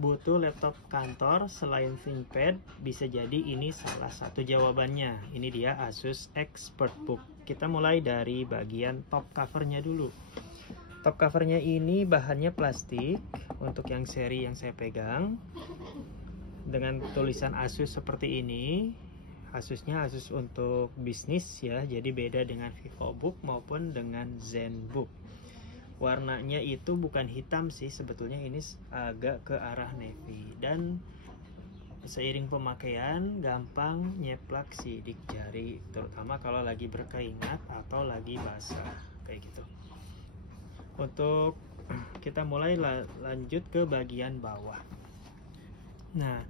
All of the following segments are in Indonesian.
butuh laptop kantor selain ThinkPad? Bisa jadi ini salah satu jawabannya. Ini dia Asus ExpertBook. Kita mulai dari bagian top covernya dulu. Top covernya ini bahannya plastik untuk yang seri yang saya pegang, dengan tulisan Asus seperti ini. Asusnya Asus untuk bisnis ya, jadi beda dengan VivoBook maupun dengan ZenBook. Warnanya itu bukan hitam sih, sebetulnya ini agak ke arah navy, dan seiring pemakaian gampang nyeplak sidik jari, terutama kalau lagi berkeringat atau lagi basah kayak gitu. Untuk kita mulai lanjut ke bagian bawah. Nah,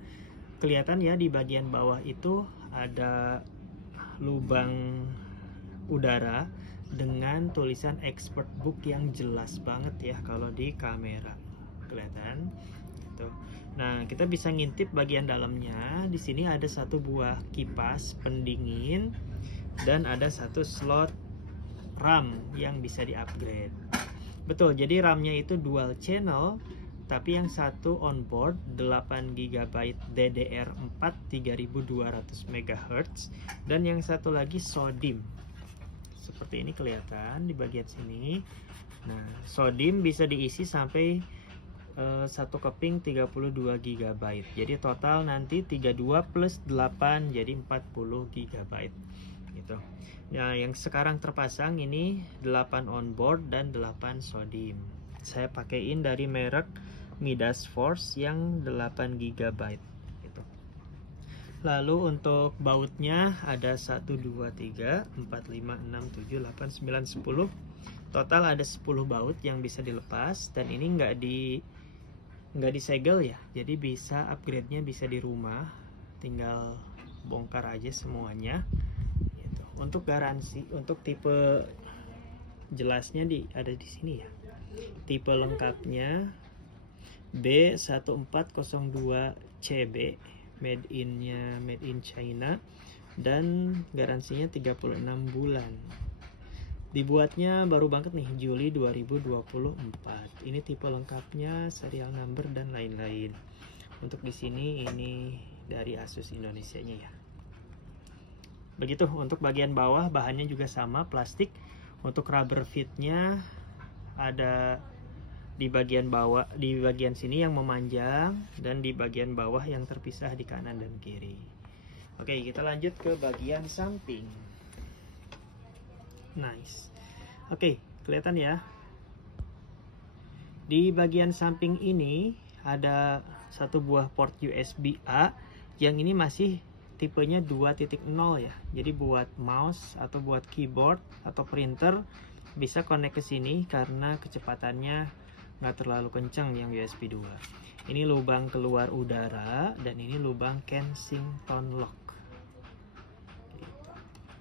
kelihatan ya di bagian bawah itu ada lubang udara dengan tulisan ExpertBook yang jelas banget ya kalau di kamera. Kelihatan? Gitu. Nah, kita bisa ngintip bagian dalamnya. Di sini ada satu buah kipas pendingin dan ada satu slot RAM yang bisa di-upgrade. Betul, jadi RAM-nya itu dual channel, tapi yang satu onboard 8 GB DDR4 3200 MHz dan yang satu lagi SODIMM. Seperti ini kelihatan di bagian sini. Nah, SODIMM bisa diisi sampai satu keping 32 GB. Jadi total nanti 32 plus 8 jadi 40 GB gitu. Nah, yang sekarang terpasang ini 8 onboard dan 8 SODIMM. Saya pakaiin dari merek Midas Force yang 8 GB gitu. Lalu untuk bautnya ada 1, 2, 3, 4, 5, 6, 7, 8, 9, 10. Total ada 10 baut yang bisa dilepas, dan ini nggak disegel ya. Jadi bisa upgrade-nya bisa di rumah, tinggal bongkar aja semuanya gitu. Untuk garansi, untuk tipe jelasnya ada di sini ya. Tipe lengkapnya B1402CB, made in China, dan garansinya 36 bulan. Dibuatnya baru banget nih, Juli 2024. Ini tipe lengkapnya, serial number dan lain-lain. Untuk di sini ini dari Asus Indonesianya ya. Begitu untuk bagian bawah, bahannya juga sama, plastik. Untuk rubber fitnya ada di bagian bawah, di bagian sini yang memanjang, dan di bagian bawah yang terpisah di kanan dan kiri. Oke, kita lanjut ke bagian samping. Nice. Oke, kelihatan ya. Di bagian samping ini ada satu buah port USB A, yang ini masih tipenya 2.0 ya. Jadi buat mouse atau buat keyboard atau printer bisa connect ke sini karena kecepatannya nggak terlalu kencang yang USB 2. Ini lubang keluar udara dan ini lubang Kensington lock.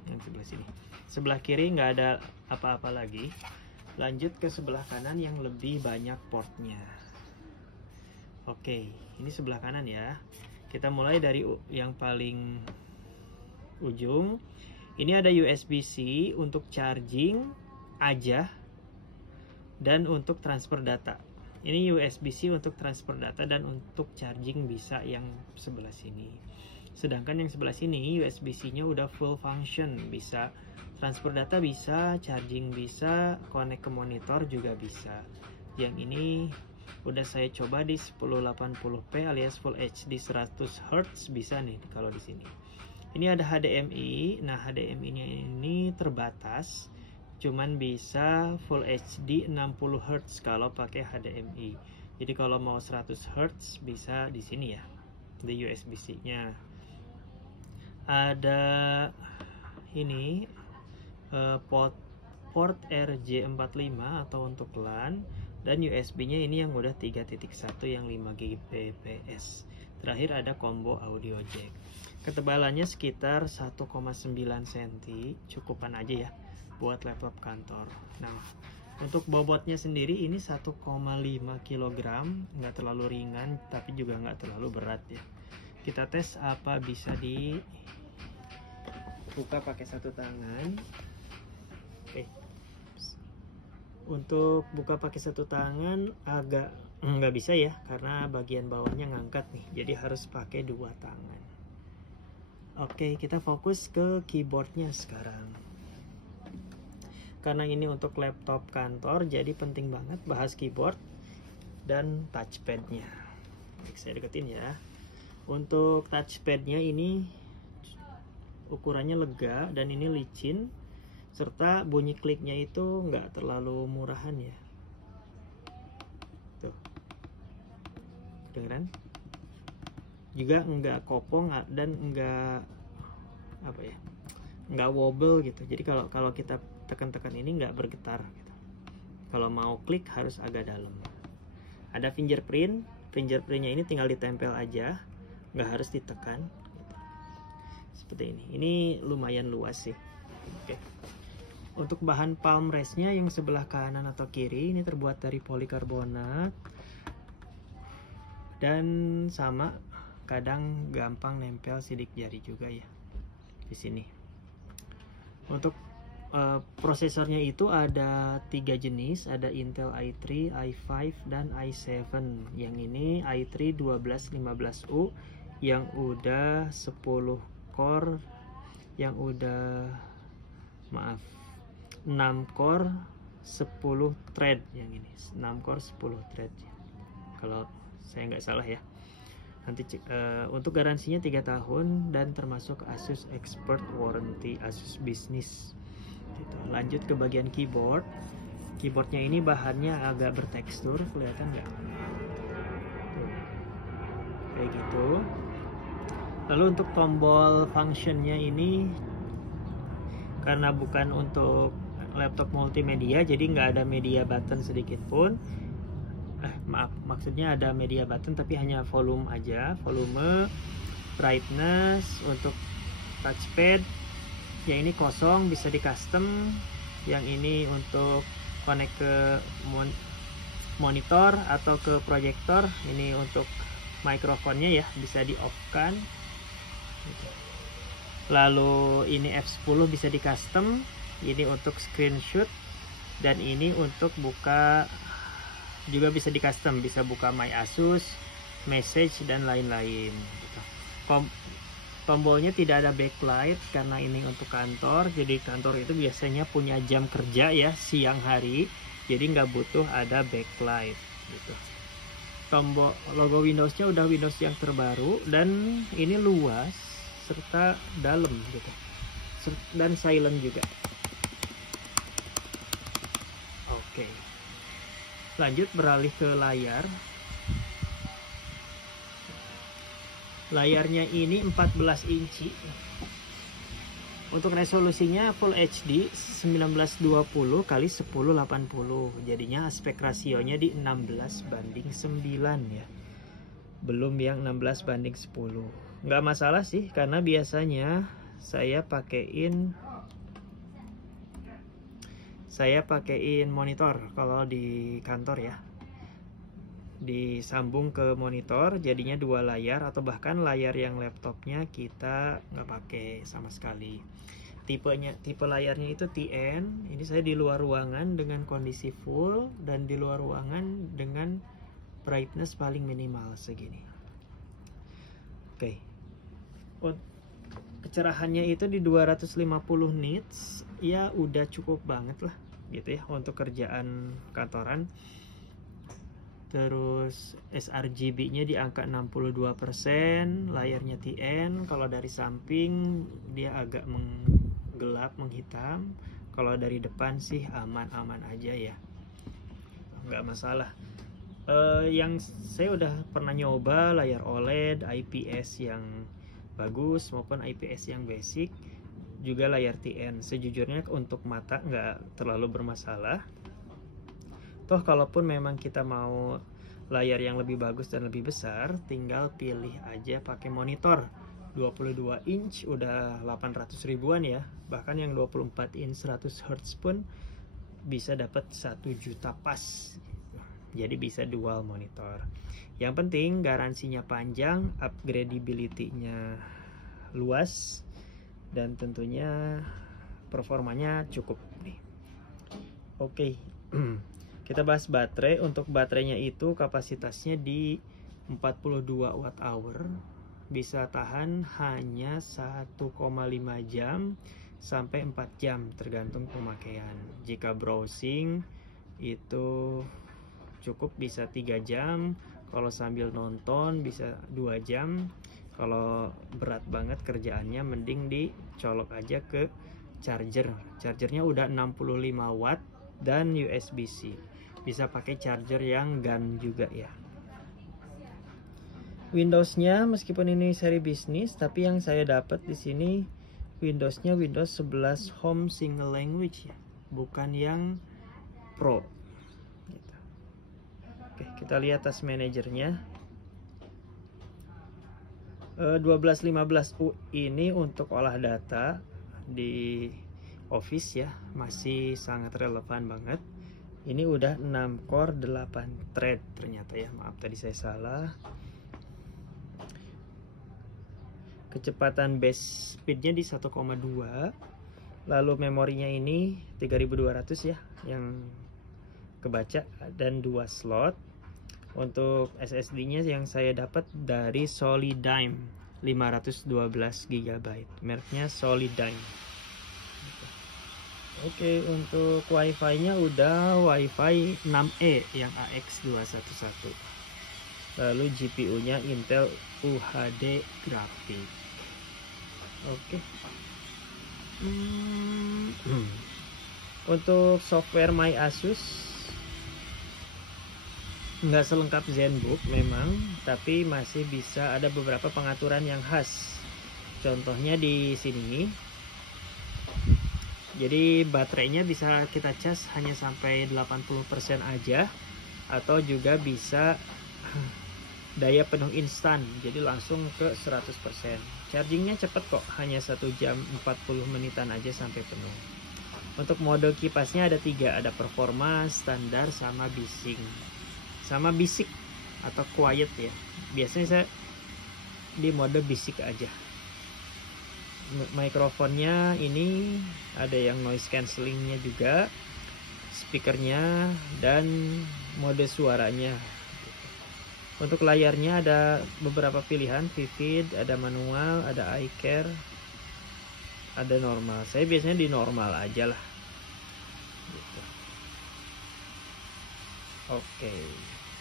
Yang sebelah sini. Sebelah kiri nggak ada apa-apa lagi. Lanjut ke sebelah kanan yang lebih banyak portnya. Oke, ini sebelah kanan ya. Kita mulai dari yang paling ujung. Ini ada USB-C untuk charging aja dan untuk transfer data. Ini USB-C untuk transfer data dan untuk charging bisa yang sebelah sini. Sedangkan yang sebelah sini USB-C-nya udah full function, bisa transfer data, bisa charging, bisa connect ke monitor juga bisa. Yang ini udah saya coba di 1080p alias Full HD 100Hz bisa nih kalau di sini. Ini ada HDMI. Nah, HDMI-nya ini terbatas, cuman bisa Full HD 60Hz kalau pakai HDMI. Jadi kalau mau 100Hz bisa di sini ya, di USB-C-nya. Ada ini port RJ45 atau untuk LAN, dan USB-nya ini yang udah 3.1 yang 5 Gbps. Terakhir ada combo audio jack. Ketebalannya sekitar 1,9 cm, cukupan aja ya buat laptop kantor. Nah, untuk bobotnya sendiri ini 1,5 kg, nggak terlalu ringan tapi juga nggak terlalu berat ya. Kita tes apa bisa dibuka pakai satu tangan. Oke. Untuk buka pakai satu tangan agak nggak bisa ya, karena bagian bawahnya ngangkat nih, jadi harus pakai dua tangan. Oke, kita fokus ke keyboardnya sekarang. Karena ini untuk laptop kantor, jadi penting banget bahas keyboard dan touchpadnya. Saya deketin ya. Untuk touchpadnya ini ukurannya lega dan ini licin, serta bunyi kliknya itu nggak terlalu murahan ya. Tuh, kedengeran? Juga nggak kopong dan nggak apa ya, nggak wobble gitu. Jadi kalau kita tekan-tekan ini nggak bergetar gitu. Kalau mau klik harus agak dalam. Ada fingerprintnya ini tinggal ditempel aja, nggak harus ditekan gitu. Seperti ini lumayan luas sih. Oke. Untuk bahan palm restnya yang sebelah kanan atau kiri ini terbuat dari polikarbonat dan sama, kadang gampang nempel sidik jari juga ya di sini. Untuk prosesornya itu ada 3 jenis, ada Intel i3, i5 dan i7. Yang ini i3 1215U yang udah 10 core, yang udah 6 core 10 thread, yang ini 6 core 10 thread kalau saya nggak salah ya. Nanti untuk garansinya 3 tahun dan termasuk Asus Expert Warranty Asus Business gitu. Lanjut ke bagian keyboard. Keyboardnya ini bahannya agak bertekstur, kelihatan nggak? Kayak gitu. Lalu untuk tombol functionnya ini, karena bukan untuk laptop multimedia, jadi nggak ada media button sedikit pun. Maksudnya ada media button tapi hanya volume aja, volume, brightness. Untuk touchpad yang ini kosong, bisa di custom. Yang ini untuk connect ke monitor atau ke proyektor. Ini untuk mikrofonnya ya, bisa di off kan. Lalu ini F10 bisa di custom, ini untuk screenshot, dan ini untuk buka juga bisa di custom, bisa buka My Asus, message dan lain-lain. Tombolnya tidak ada backlight karena ini untuk kantor, jadi kantor itu biasanya punya jam kerja ya, siang hari, jadi nggak butuh ada backlight gitu. Tombol logo Windowsnya udah Windows yang terbaru dan ini luas serta dalam gitu, dan silent juga. Oke, lanjut beralih ke layar. Layarnya ini 14 inci. Untuk resolusinya Full HD 1920 x 1080. Jadinya aspek rasionya di 16:9 ya. Belum yang 16:10. Nggak masalah sih, karena biasanya saya pakein monitor kalau di kantor ya, disambung ke monitor, jadinya 2 layar, atau bahkan layar yang laptopnya kita nggak pakai sama sekali. Tipe layarnya itu TN. Ini saya di luar ruangan dengan kondisi full dan di luar ruangan dengan brightness paling minimal segini. Oke. Kecerahannya itu di 250 nits ya, udah cukup banget lah gitu ya untuk kerjaan kantoran. Terus sRGB-nya di angka 62%, layarnya TN. Kalau dari samping dia agak menggelap, menghitam. Kalau dari depan sih aman-aman aja ya, nggak masalah. Yang saya udah pernah nyoba layar OLED, IPS yang bagus maupun IPS yang basic, juga layar TN. Sejujurnya untuk mata nggak terlalu bermasalah. Toh kalaupun memang kita mau layar yang lebih bagus dan lebih besar, tinggal pilih aja pakai monitor 22 inch udah 800 ribuan ya. Bahkan yang 24 inch 100 Hz pun bisa dapat 1 juta pas. Jadi bisa dual monitor. Yang penting garansinya panjang, upgradability-nya luas, dan tentunya performanya cukup nih. Oke. Kita bahas baterai. Untuk baterainya itu kapasitasnya di 42 watt hour, bisa tahan hanya 1,5 jam sampai 4 jam tergantung pemakaian. Jika browsing itu cukup bisa 3 jam, kalau sambil nonton bisa 2 jam. Kalau berat banget kerjaannya mending dicolok aja ke charger. Chargernya udah 65 watt dan USB-C. Bisa pakai charger yang GAN juga ya. Windowsnya meskipun ini seri bisnis, tapi yang saya dapat di sini Windowsnya Windows 11 Home Single Language ya, bukan yang Pro. Gitu. Oke, kita lihat task manajernya. 1215U ini untuk olah data di Office ya, masih sangat relevan banget. Ini udah 6 core 8 thread ternyata ya, maaf tadi saya salah. Kecepatan base speednya di 1,2. Lalu memorinya ini 3200 ya yang kebaca, dan 2 slot. Untuk SSD-nya yang saya dapat dari Solidigm 512 GB, mereknya Solidigm. Oke, untuk WiFi-nya udah WiFi 6E yang AX211. Lalu GPU-nya Intel UHD grafik. Oke. Untuk software My Asus nggak selengkap ZenBook memang, tapi masih bisa ada beberapa pengaturan yang khas. Contohnya di sini. Jadi baterainya bisa kita cas hanya sampai 80% aja, atau juga bisa daya penuh instan, jadi langsung ke 100%. Chargingnya cepat kok, hanya 1 jam 40 menitan aja sampai penuh. Untuk mode kipasnya ada 3, ada performa, standar, sama bising. Sama bisik atau quiet ya. Biasanya saya di mode bisik aja. Mikrofonnya ini ada yang noise cancellingnya juga, speakernya, dan mode suaranya. Untuk layarnya ada beberapa pilihan, vivid, ada manual, ada eye care, ada normal. Saya biasanya di normal aja lah gitu. Oke,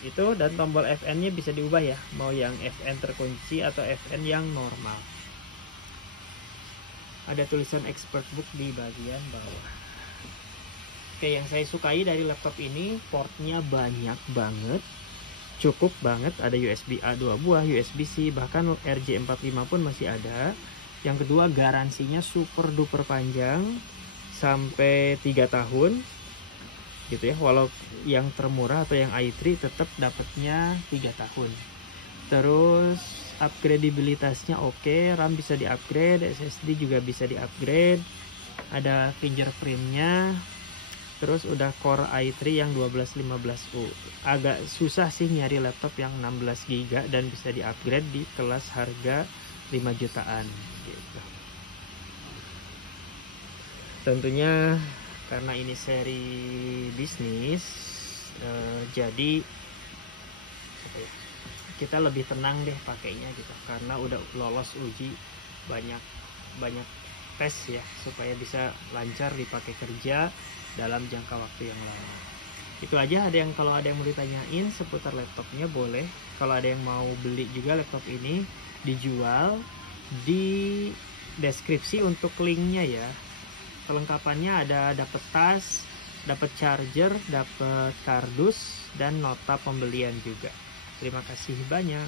itu, dan tombol FN nya bisa diubah ya, mau yang FN terkunci atau FN yang normal. Ada tulisan ExpertBook di bagian bawah. Oke, yang saya sukai dari laptop ini, portnya banyak banget, cukup banget. Ada USB A 2 buah, USB-C, bahkan RJ45 pun masih ada. Yang kedua, garansinya super duper panjang, sampai 3 tahun gitu ya. Walau yang termurah atau yang i3 tetap dapatnya 3 tahun. Terus upgradabilitasnya oke, RAM bisa di-upgrade, SSD juga bisa di-upgrade, ada fingerprint-nya. Terus udah Core i3 yang 1215U. Agak susah sih nyari laptop yang 16 GB dan bisa di-upgrade di kelas harga 5 jutaan gitu. Tentunya karena ini seri bisnis, jadi kita lebih tenang deh pakainya gitu, karena udah lolos uji banyak tes ya, supaya bisa lancar dipakai kerja dalam jangka waktu yang lama. Itu aja. Kalau ada yang mau ditanyain seputar laptopnya boleh. Kalau ada yang mau beli juga laptop ini, dijual, di deskripsi untuk linknya ya. Kelengkapannya ada, dapat tas, dapat charger, dapat kardus, dan nota pembelian juga. Terima kasih banyak.